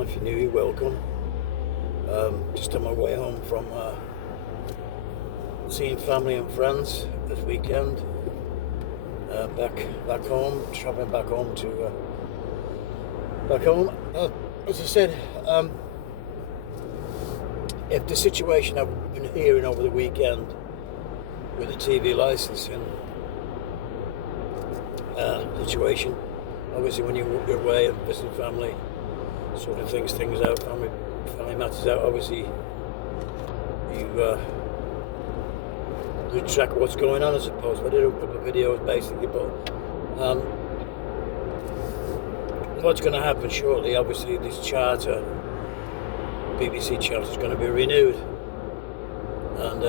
channel. If you're new, you're welcome. Just on my way home from seeing family and friends this weekend. Back home, travelling back home to back home. As I said, if the situation I've been hearing over the weekend with the TV licensing situation, obviously when you're away and visiting family, sort of things out, family matters out, obviously you lose track of what's going on, I suppose. I did a couple of videos basically, but what's going to happen shortly, obviously this charter, BBC charter, is going to be renewed, and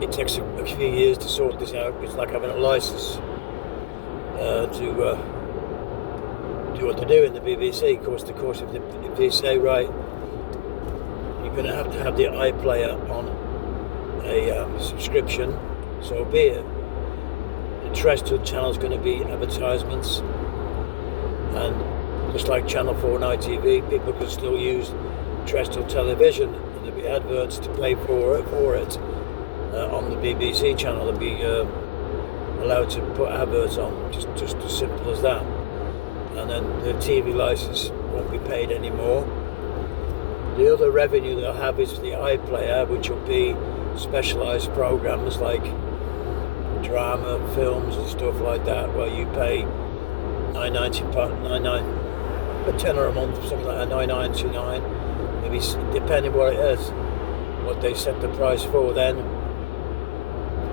it takes a few years to sort this out. It's like having a license to do what they do in the BBC. Of course, if they say, right, you're going to have the iPlayer on a subscription, so be it. The terrestrial channel is going to be advertisements, and just like Channel 4 and ITV, people can still use terrestrial television, and there'll be adverts to pay for it on the BBC channel. They'll be allowed to put adverts on, just as simple as that. And then the TV license won't be paid anymore. The other revenue they'll have is the iPlayer, which will be specialised programs like drama, films and stuff like that, where you pay $9.99, a tenner a month, something like that, $9.99, maybe, depending what it is, what they set the price for. Then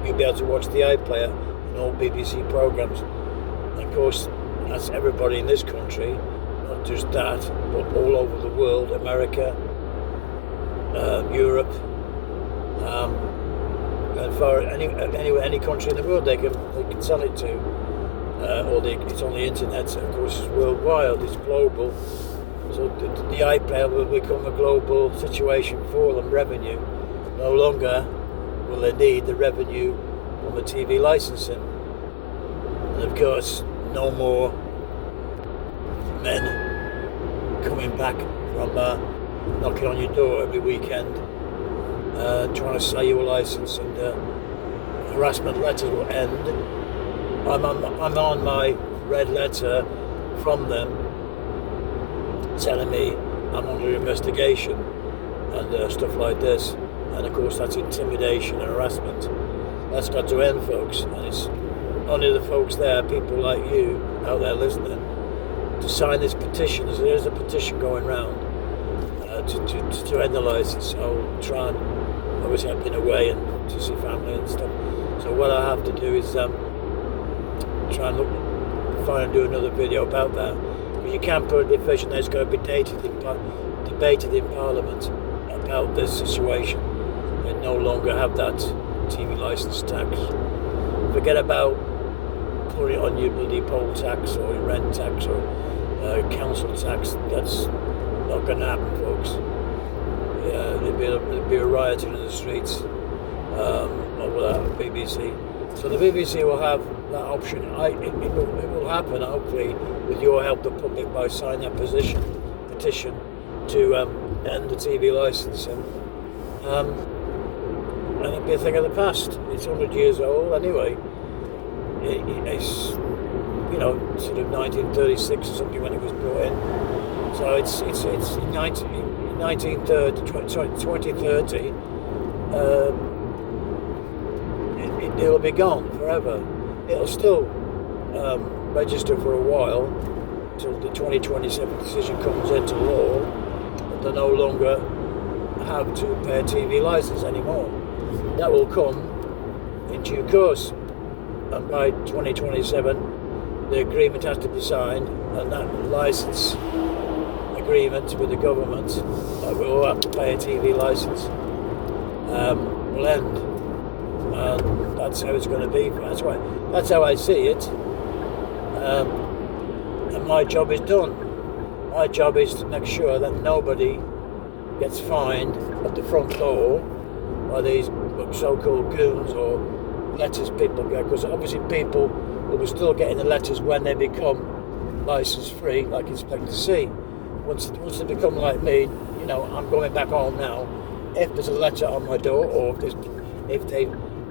you'll be able to watch the iPlayer and all BBC programs. And of course, that's everybody in this country, not just that, but all over the world, America, Europe, and for any country in the world they can sell it to, or it's on the internet. Of course, it's worldwide, it's global. So the iPlayer will become a global situation for them. Revenue, no longer will they need the revenue from the TV licensing, and of course, no more men coming back from knocking on your door every weekend, trying to sell you a license, and harassment letters will end. I'm on my red letter from them telling me I'm under investigation and stuff like this, and of course that's intimidation and harassment. That's got to end, folks, and it's only the folks there, people like you out there listening, to sign this petition. There's a petition going round to end the license. I'll try and, obviously I've been away and to see family and stuff, so what I have to do is try and find and do another video about that, because you can't put a division that's going to be debated in Parliament about this situation and no longer have that TV license tax. Forget about putting it on your bloody poll tax or your rent tax or council tax. That's not going to happen, folks. There'll be a rioting in the streets over that BBC. So the BBC will have that option. It will happen, hopefully, with your help, the public, by signing that petition to end the TV licensing. And it'll be a thing of the past. It's 100 years old anyway. It's, sort of 1936 or something when it was brought in. So it's 2030. It'll be gone forever. It'll still register for a while until the 2027 decision comes into law, but they no longer have to pay a TV license anymore. That will come in due course, and by 2027 the agreement has to be signed, and that license agreement with the government that we all have to pay a TV license will end, and that's how it's going to be. That's how I see it, and my job is done. My job is to make sure that nobody gets fined at the front door by these so-called goons or letters people get, because obviously people will be still getting the letters when they become license free, like Inspector C. once they become like me, you know, I'm going back home now. If there's a letter on my door, or if they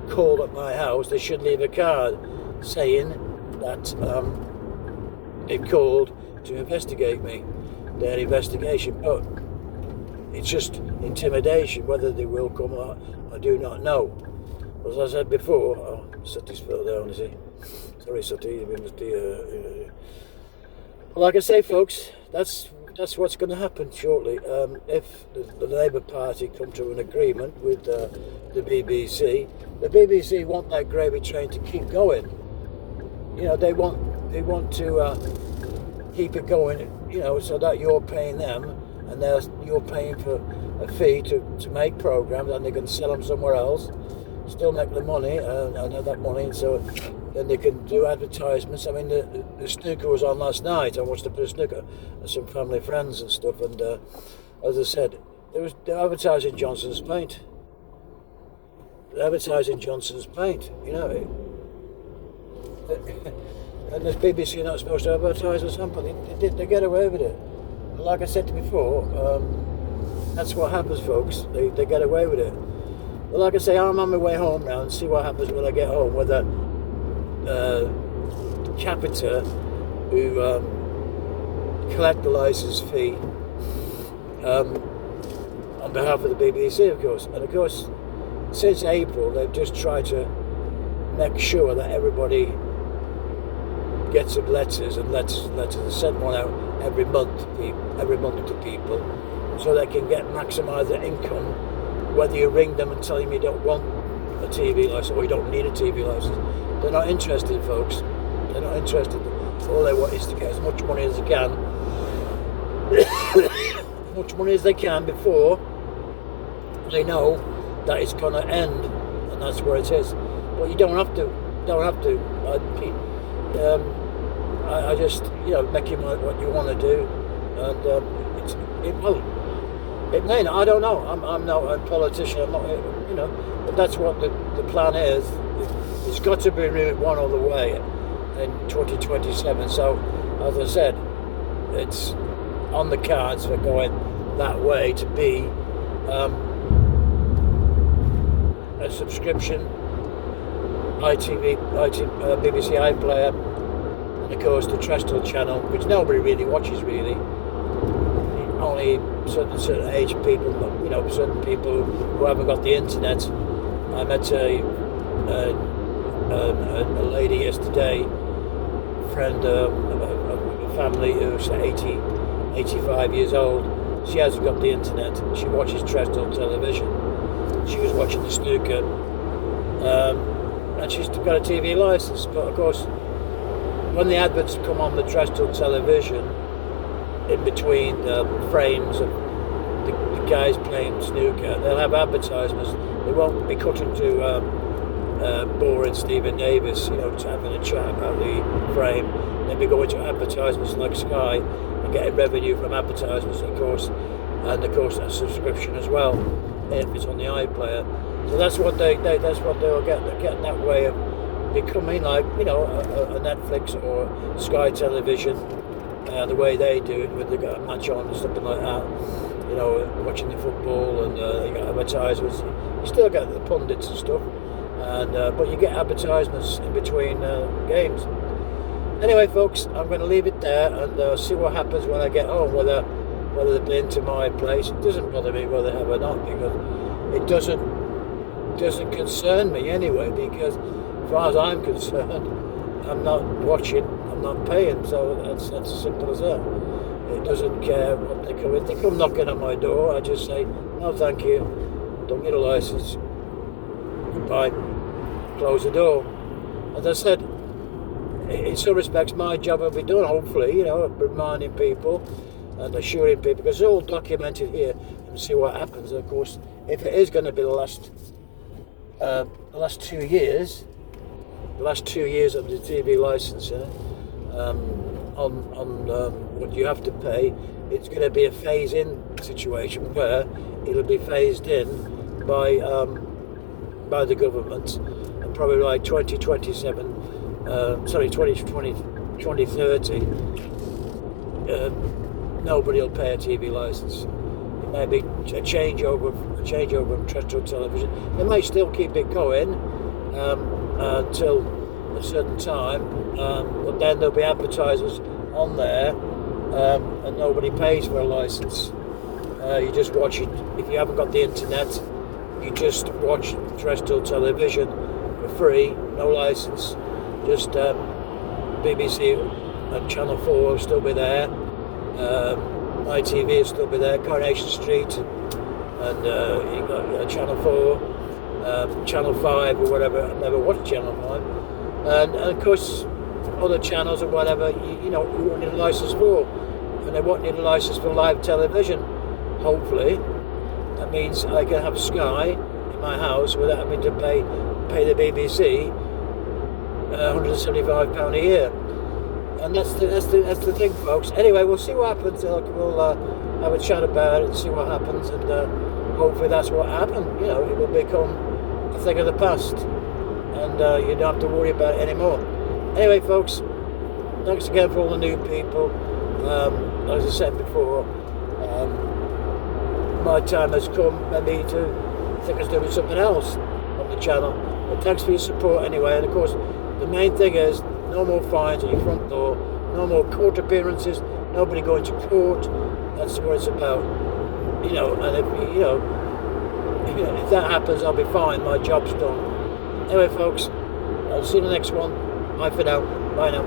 call at my house, they should leave a card saying that they've called to investigate me, their investigation. But it's just intimidation. Whether they will come, I do not know. As I said before, Sutty's fell down, is he? Sorry, Sutty, we must be. Like I say, folks, that's what's going to happen shortly. If the Labour Party come to an agreement with the BBC want that gravy train to keep going. You know, they want to keep it going. You know, so that you're paying them, and you're paying for a fee to make programs, and they can sell them somewhere else, still make the money, and have that money, so then they can do advertisements. I mean, the snooker was on last night. I watched a bit of snooker and some family friends and stuff, and as I said, they're advertising Johnson's paint. They're advertising Johnson's paint, you know. And the BBC are not supposed to advertise or something. They get away with it. And like I said before, that's what happens, folks. They get away with it. But like I say, I'm on my way home now, and see what happens when I get home. Whether Capita, who collect the licence fee on behalf of the BBC, of course. And of course, since April, they've just tried to make sure that everybody gets some letters and send one out every month to people, so they can maximise their income. Whether you ring them and tell them you don't want a TV licence or you don't need a TV licence, they're not interested, folks. They're not interested. All they want is to get as much money as they can, as much money as they can before they know that it's going to end, and that's where it is. But you don't have to. I just, you know, make you what you want to do, and it may not. I don't know. I'm not a politician. I'm not, you know, but that's what the plan is. It's got to be moved one other way in 2027. So, as I said, it's on the cards for going that way to be a subscription, BBC iPlayer, and of course the terrestrial channel, which nobody really watches, really. Only certain age people, you know, certain people who haven't got the internet. I met a lady yesterday, friend of a family who's 85 years old. She hasn't got the internet. She watches terrestrial television. She was watching the snooker, and she's got a TV licence. But of course, when the adverts come on the terrestrial television, in between frames of the guys playing snooker, they'll have advertisements. They won't be cutting to boring Stephen Davis, you know, having a chat about the frame. They'll be going to advertisements like Sky and getting revenue from advertisements, of course, and of course a subscription as well if it's on the iPlayer. So that's what they'll get. They're getting that way of becoming like, you know, a Netflix or Sky Television. The way they do it, when they got a match on and something like that, you know, watching the football, and you got advertisements. You still get the pundits and stuff, and but you get advertisements in between games. Anyway, folks, I'm going to leave it there and see what happens when I get home. Whether they've been to my place, it doesn't bother me whether they have or not, because it doesn't concern me anyway. Because as far as I'm concerned, I'm not watching. I'm not paying, so that's as simple as that. It doesn't care what they come in. They come knocking on my door, I just say, no thank you, don't get a licence, goodbye, close the door. As I said, in some respects my job will be done, hopefully, you know, reminding people and assuring people, because it's all documented here, and see what happens. Of course, if it is going to be the last 2 years, of the TV licence, on what you have to pay, it's going to be a phase-in situation where it'll be phased in by the government, and probably like 2027, 2030, nobody will pay a TV license. It may be a changeover from terrestrial television. They might still keep it going until a certain time, but then there'll be advertisers on there, and nobody pays for a license. You just watch it. If you haven't got the internet, you just watch terrestrial television for free, no license. Just BBC and Channel 4 will still be there. ITV will still be there. Coronation Street, and you've got Channel 4, Channel 5 or whatever. I've never watched Channel 5. And of course, other channels or whatever, you won't need a license for. And they won't need a license for live television, hopefully. That means I can have Sky in my house without having to pay the BBC £175 a year. And that's the thing, folks. Anyway, we'll see what happens. We'll have a chat about it and see what happens, and hopefully that's what happened. It will become a thing of the past, and you don't have to worry about it anymore. Anyway, folks, thanks again for all the new people. As I said before, my time has come maybe to think of doing something else on the channel. But thanks for your support anyway. And of course, the main thing is no more fines at your front door, no more court appearances, nobody going to court. That's what it's about. And if that happens, I'll be fine. My job's done. Anyway, folks, I'll see you in the next one. Bye for now. Bye now.